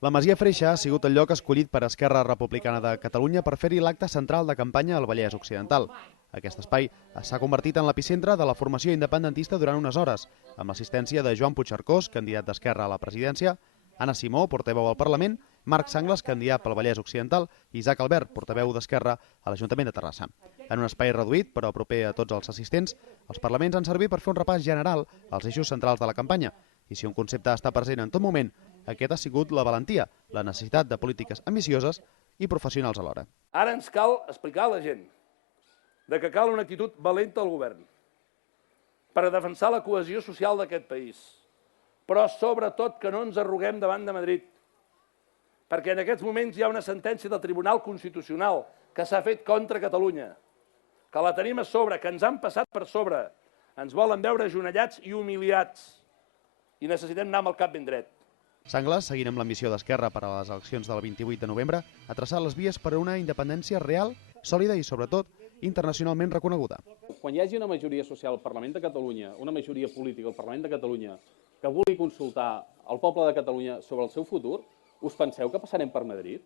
La Masia Freixa ha sigut el lloc escollit per Esquerra Republicana de Catalunya per fer-hi l'acte central de campanya al Vallès Occidental. Aquest espai s'ha convertit en l'epicentre de la formació independentista durant unes hores, amb l'assistència de Joan Puigcercós, candidat d'Esquerra a la presidència, Anna Simó, portaveu al Parlament, Marc Sangles, candidat pel Vallès Occidental, i Isaac Albert, portaveu d'Esquerra a l'Ajuntament de Terrassa. En un espai reduït, però proper a tots els assistents, els parlaments han servit per fer un repàs general als eixos centrals de la campanya. I si un concepte està present en tot moment, aquest ha sigut la valentia, la necessitat de polítiques ambicioses i professionals alhora. Ara ens cal explicar a la gent que cal una actitud valenta al govern per a defensar la cohesió social d'aquest país, però sobretot que no ens arruguem davant de Madrid, perquè en aquests moments hi ha una sentència del Tribunal Constitucional que s'ha fet contra Catalunya, que la tenim a sobre, que ens han passat per sobre, ens volen veure ajonellats i humiliats i necessitem anar amb el cap ben dret. Sangles, seguint amb l'ambició d'Esquerra per a les eleccions del 28 de novembre, ha traçat les vies per a una independència real, sòlida i, sobretot, internacionalment reconeguda. Quan hi hagi una majoria social al Parlament de Catalunya, una majoria política al Parlament de Catalunya, que vulgui consultar el poble de Catalunya sobre el seu futur, us penseu que passarem per Madrid?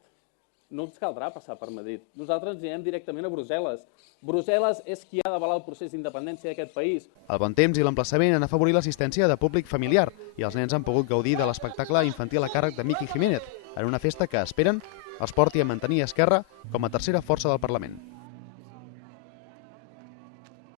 No ens caldrà passar per Madrid. Nosaltres ens anirem directament a Brussel·les. Brussel·les és qui ha d'avalar el procés d'independència d'aquest país. El bon temps i l'emplaçament han afavorit l'assistència de públic familiar i els nens han pogut gaudir de l'espectacle infantil a càrrec de Miki Jiménez en una festa que esperen els porti a mantenir Esquerra com a tercera força del Parlament.